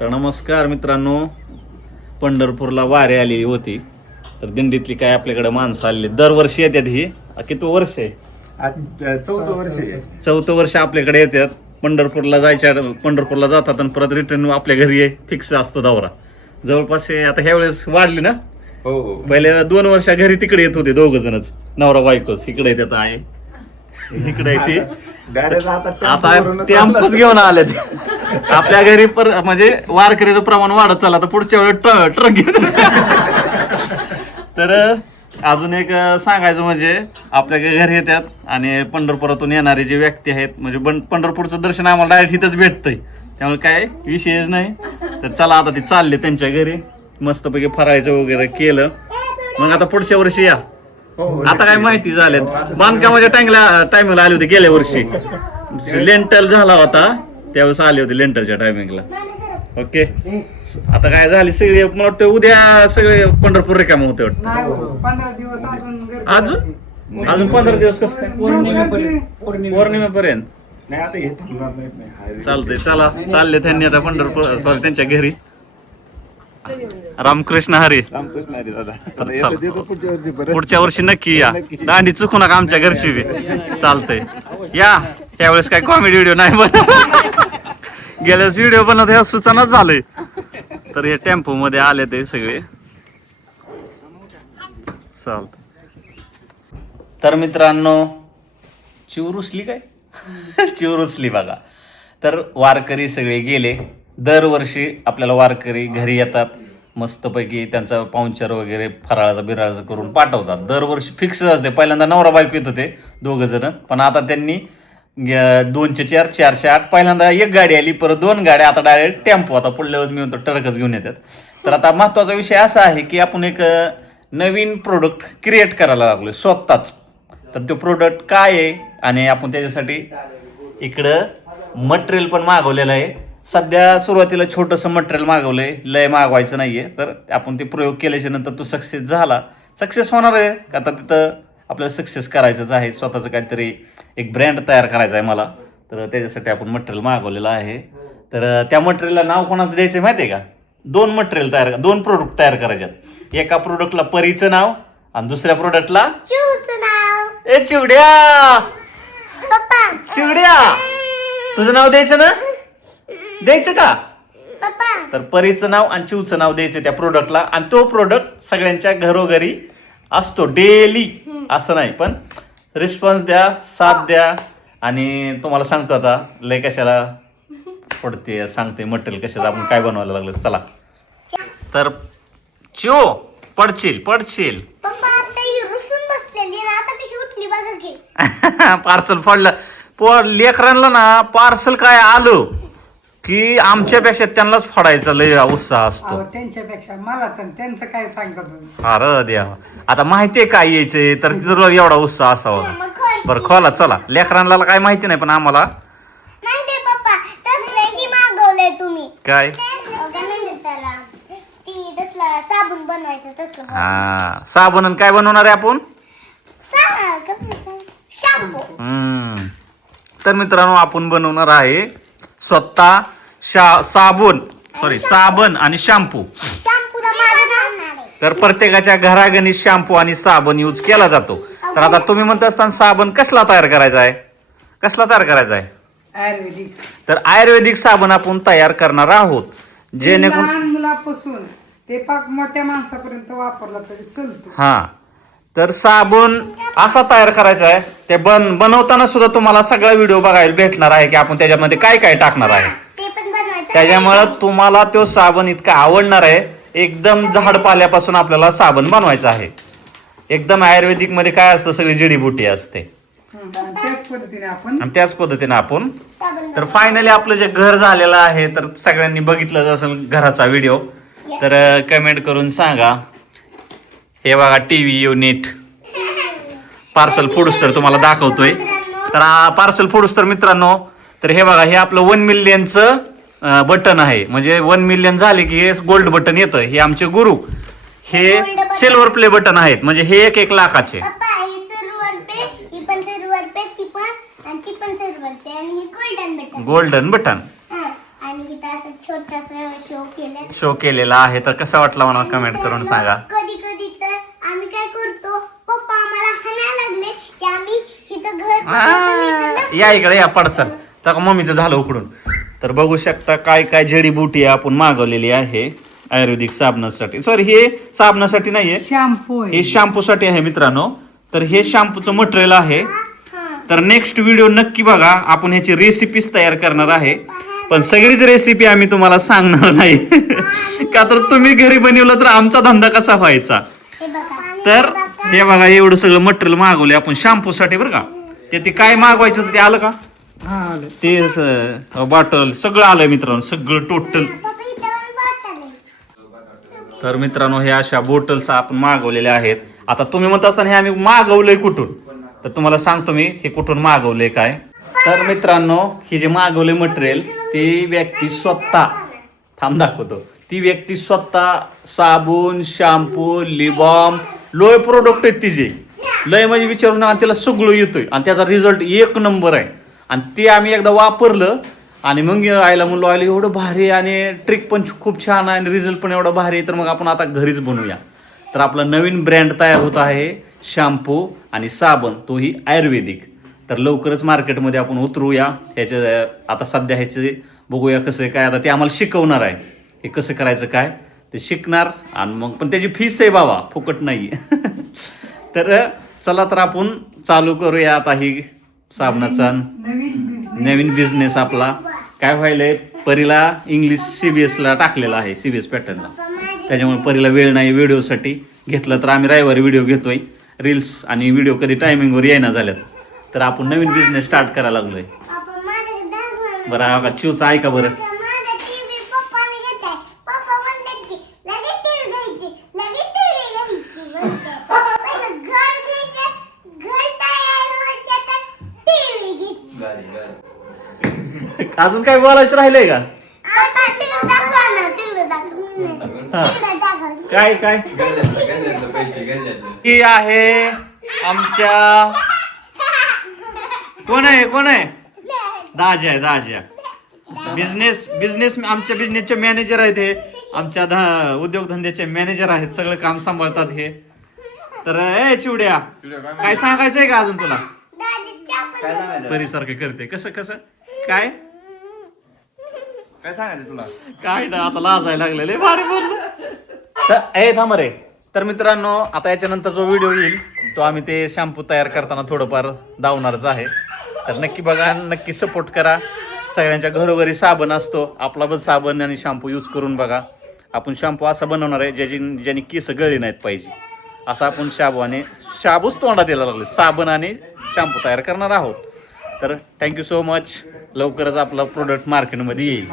तर नमस्कार मित्रांनो, पंढरपूरला वारी आलेली होती. तर दिंडीतली काय आपल्याकडे माणसं आलेली दरवर्षी येतात. ही किती वर्ष आहे? चौथं वर्ष आपल्याकडे येतात. पंढरपूरला जातात आणि परत रिटर्न आपल्या घरी फिक्स असतो दौरा. जवळपास आता ह्या वेळेस वाढली ना. हो. पहिले 2 वर्षा घरी तिकडे येत होते, 2 जणच नवरा बायकोच इकडे येतात आहे. इकडे येते आता टेम्पोच घेऊन आले आपल्या घरी. म्हणजे वारकरीचं प्रमाण वाढत चाललं. तर पुढच्या वेळेस ट्रक घेऊन. तर अजून एक सांगायचं म्हणजे आपल्या घरी येतात आणि पंढरपुरातून येणारे जे व्यक्ती आहेत, म्हणजे पंढरपूरचं दर्शन आम्हाला डायरेक्ट इथंच भेटतंय. त्यामुळे काय विषयच नाही. तर चला आता ते चालले त्यांच्या घरी, मस्तपैकी फरायचं वगैरे केलं. मग आता पुढच्या वर्षी या. आता काय माहिती झाल्या बांधकामाच्या टायमिंगला आले होते गेल्या वर्षी. लेंटल झाला होता त्यावेळेस आले होते लेंटलच्या टायमिंगला. ओके. आता काय झाली सगळी, मला वाटतं उद्या सगळे पंढरपूर रिकाम होते वाटतं. अजून 15 दिवस कसं काय? पौर्णिमेपर्यंत चालतंय. चला चालले त्यांनी आता पंढरपूर, सॉरी त्यांच्या घरी. रामकृष्ण हरी. पुढच्या वर्षी नक्की या. दांडी चुकू नका आमच्या घरची बी. चालतंय या. त्यावेळेस काय कॉमेडी व्हिडिओ नाही गेल्यास व्हिडिओ बनवत ह्या सूचनाच झालंय. तर हे टेम्पो मध्ये आले ते सगळे. चालत. तर मित्रांनो, चिवरुसली काय चिवरुसली बघा. तर वारकरी सगळे गेले. दरवर्षी आपल्याला वारकरी घरी येतात, मस्तपैकी त्यांचा पाहुणचार वगैरे फराळाचं करून पाठवतात. दरवर्षी फिक्स असते. पहिल्यांदा नवरा बायको येत होते 2 जण, पण आता त्यांनी 2चे 4, 4चे 8. पहिल्यांदा 1 गाडी आली, परत 2 गाड्या, आता डायरेक्ट टेम्पो. आता पुढल्या वेळेस मी म्हणतो ट्रकच घेऊन येतात. तर आता महत्त्वाचा विषय असा आहे की आपण एक नवीन प्रोडक्ट क्रिएट करायला लागलोय स्वतःच. तर तो प्रोडक्ट काय आहे आणि आपण त्याच्यासाठी इकडं मटेरियल पण मागवलेलं आहे. सध्या सुरुवातीला छोटंसं मटेरियल मागवलंय, लय मागवायचं नाहीये. तर आपण ते प्रयोग केल्याच्या नंतर तो सक्सेस होणार आहे. आता तिथं आपल्याला सक्सेस करायचंच आहे. स्वतःचं काहीतरी एक ब्रँड तयार करायचा आहे मला. तर त्याच्यासाठी आपण मटेरियल मागवलेलं आहे. तर त्या मटेरियलला नाव कोणाचं द्यायचं माहिती आहे का? 2 प्रोडक्ट तयार करायच्यात. एका प्रोडक्टला परीचं नाव आणि दुसऱ्या प्रोडक्टला चिवचं नाव. ए चिवड्या, पप्पा, चिवड्या तुझं नाव द्यायचं ना? द्यायचं का? पप्पा. तर परीचं नाव आणि चिवचं नाव द्यायचं त्या प्रोडक्टला. आणि तो प्रोडक्ट सगळ्यांच्या घरोघरी असतो डेली. असं नाही, पण रिस्पॉन्स द्या, साथ द्या. आणि तुम्हाला सांगतो आता लय कशाला पडते सांगते मटेरियल कशाचं आपण काय बनवायला लागलं. चला. तर चिव पडशील. पप्पा आता ही रुसून बसलेली ना, आता कशी उठली बघा की. पार्सल फोडलं. लेकरांना ना पार्सल काय आलं की आमच्यापेक्षा त्यांनाच फोडायचा लय उत्साह असतो. त्यांच्यापेक्षा मला त्यांचं काय सांगता तुम्ही? अरे देवा, आता माहितीये काय यायचंय तर तुला एवढा उत्साह असावा. बरं खोला. चला. लेकरांना काय माहिती नाही, पण आम्हाला नाही ते पप्पा तसलं ही मागवलंय तुम्ही. काय? काय म्हणतात त्याला, ती तसलं साबण बनवायचं तसलं. हा, साबण काय बनवणार आहे आपण? शॅम्पू. तर मित्रांनो, आपण बनवणार आहे स्वतः साबण आणि शॅम्पू. शॅम्पूला माझं नाव आहे. तर प्रत्येकाच्या घरागणित शॅम्पू आणि साबण यूज केला जातो. तर आता तुम्ही म्हणत असताना साबण कसला तयार करायचा आहे? आयुर्वेदिक. तर आयुर्वेदिक साबण आपण तयार करणार आहोत, जेणेकरून लहान मुलापासून ते पाक मोठ्या माणसापर्यंत वापरला तरी चालतो. हा. तर साबण असा तयार करायचा आहे. ते बनवताना सुद्धा तुम्हाला सगळा व्हिडिओ बघायला भेटणार आहे की आपण त्याच्यामध्ये काय काय टाकणार आहे. ते पण बनवायचं. त्याच्यामुळे तुम्हाला तो साबण इतका आवडणार आहे. एकदम झाडपाल्यापासून आपल्याला साबण बनवायचा आहे. एकदम आयुर्वेदिक मध्ये काय असतं, सगळी जडीबुटी असते. आणि त्याच पद्धतीने आपण तर फायनली आपलं जे घर झालेलं आहे, तर सगळ्यांनी बघितलं असेल घराचा व्हिडिओ. तर कमेंट करून सांगा. हे बघा टीव्ही युनिट पार्सल फूड्स तर तुम्हाला दाखवतोय. तर पार्सल फूड्स तर मित्रांनो, तर हे बघा, हे आपलं 1 मिलियनचं बटन आहे. म्हणजे 1 मिलियन झाले की हे गोल्ड बटन येतं. हे आमचे गुरु हे सिल्वर प्ले बटन आहेत. म्हणजे हे 1 लाखाचे. Golden button. आणि इथं असं छोटंसं शो केलेला आहे. तर कसा वाटला मला कमेंट करून सांगा. कधी कधी तर आम्ही काय करतो, पप्पा आम्हाला हाणायला लागले की आम्ही इथं घर बनवतो. या इकडे या पडचल तर मम्मीचं झालं उकडून. तर बघू शकता काय काय जडीबुटी आपण मागवलेली आहे आयुर्वेदिक साबणासाठी. सॉरी हे साबणासाठी नाहीये, शॅम्पू हे शॅम्पूसाठी आहे मित्रांनो. तर हे शॅम्पूचं मटेरियल आहे. तर नेक्स्ट व्हिडिओ नक्की बघा, आपण ह्याची रेसिपीज तयार करणार आहे. पण सगळीच रेसिपी आम्ही तुम्हाला सांगणार नाही का तर तुम्ही घरी बनवलं तर आमचा धंदा कसा व्हायचा. हे बघा, तर हे बघा एवढं सगळं मटेरियल मागवले आपण शॅम्पूसाठी बरं का. ते काय मागवायचं होतं ते आलं का, हा आलं. ते बॉटल सगळं आलंय मित्रांनो, सगळं टोटल. पप्पा इथं पण बॉटल आहे. तर मित्रांनो हे अशा बॉटल्स आपण मागवलेल्या आहेत. आता तुम्ही म्हणत असताना हे आम्ही मागवलंय कुठून, तर तुम्हाला सांगतो मी हे कुठून मागवलंय काय. तर मित्रांनो हे जे मागवले मटेरियल ती व्यक्ती स्वतः थांब दाखवतो. ती व्यक्ती स्वतः साबण, शॅम्पू, लिबॉम, लोय प्रोडक्ट आहेत तिचे. लय म्हणजे विचारून आणि त्याला सगळं येतोय आणि त्याचा रिझल्ट 1 नंबर आहे. आणि ते आम्ही एकदा वापरलं आणि मग आईला म्हणलो आईला एवढं भारी आणि ट्रिक पण खूप छान आहे आणि रिझल्ट पण एवढा भारी आहे. तर मग आपण आता घरीच बनवूया. तर आपला नवीन ब्रँड तयार होत आहे शॅम्पू आणि साबण, तोही आयुर्वेदिक. तर लवकरच मार्केटमध्ये आपण उतरूया. ह्याचे आता सध्या ह्याचे बघूया कसं काय. आता ते आम्हाला शिकवणार आहे हे कसं करायचं काय ते शिकणार. आणि मग पण त्याची फीस आहे बाबा, फुकट नाही. तर चला तर आपण चालू करूया आता ही साबणाचा नवीन बिझनेस आपला. काय व्हायलंय, परीला इंग्लिश CBS ला टाकलेला आहे, CBS पॅटर्नला. त्याच्यामुळे परीला वेळ नाही व्हिडिओसाठी. घेतलं तर आम्ही रविवारी व्हिडिओ घेतोय, रील्स आणि व्हिडिओ कधी टायमिंगवर येईना झाल्यात. तर आपण नवीन बिझनेस स्टार्ट करायला लागलोय. पप्पा माझ्या दाखवा. बरं का चिवचा ऐका बरं. माझा टीव्ही पप्पाने घेतलाय. पप्पा म्हणतात की लगेच टीव्ही घ्यायची, लगेच टीव्ही घ्यायची म्हणतात. पहिलं घर घ्यायचं, घर तयार व्हायचं तर टीव्ही घ्यायची. अजून काय बोलायचं राहिलंय का. आता टीव्ही दाखवा ना, टीव्ही दाखवा. हा. टीव्ही दाखवा. काय काय ही आहे आमच्या कोण आहे दाजी आहे. बिझनेस आमच्या बिझनेसचे मॅनेजर आहेत हे. आमच्या उद्योगधंद्याचे मॅनेजर आहेत, सगळं काम सांभाळतात हे. तर चिवड्या काय सांगायचंय का अजून तुला. दाजीच्या पण परीसारखं करते कसं काय सांगायचं तुला. काय ना आता लाजायला लागलेले भारी बोललो. तर थांब रे. तर मित्रांनो आता याच्यानंतर जो व्हिडिओ येईल तो आम्ही ते शॅम्पू तयार करताना थोडंफार दावणारच आहे. तर नक्की बघा, नक्की सपोर्ट करा. सगळ्यांच्या घरोघरी साबण असतो, आपला पण साबण आणि शॅम्पू यूज करून बघा. आपण शॅम्पू असा बनवणार आहे ज्याने केस गळली नाहीत पाहिजे. असा आपण शाबूच तोंडात यायला लागले, साबण आणि शॅम्पू तयार करणार आहोत. तर थँक्यू सो मच. लवकरच आपला प्रोडक्ट मार्केटमध्ये येईल.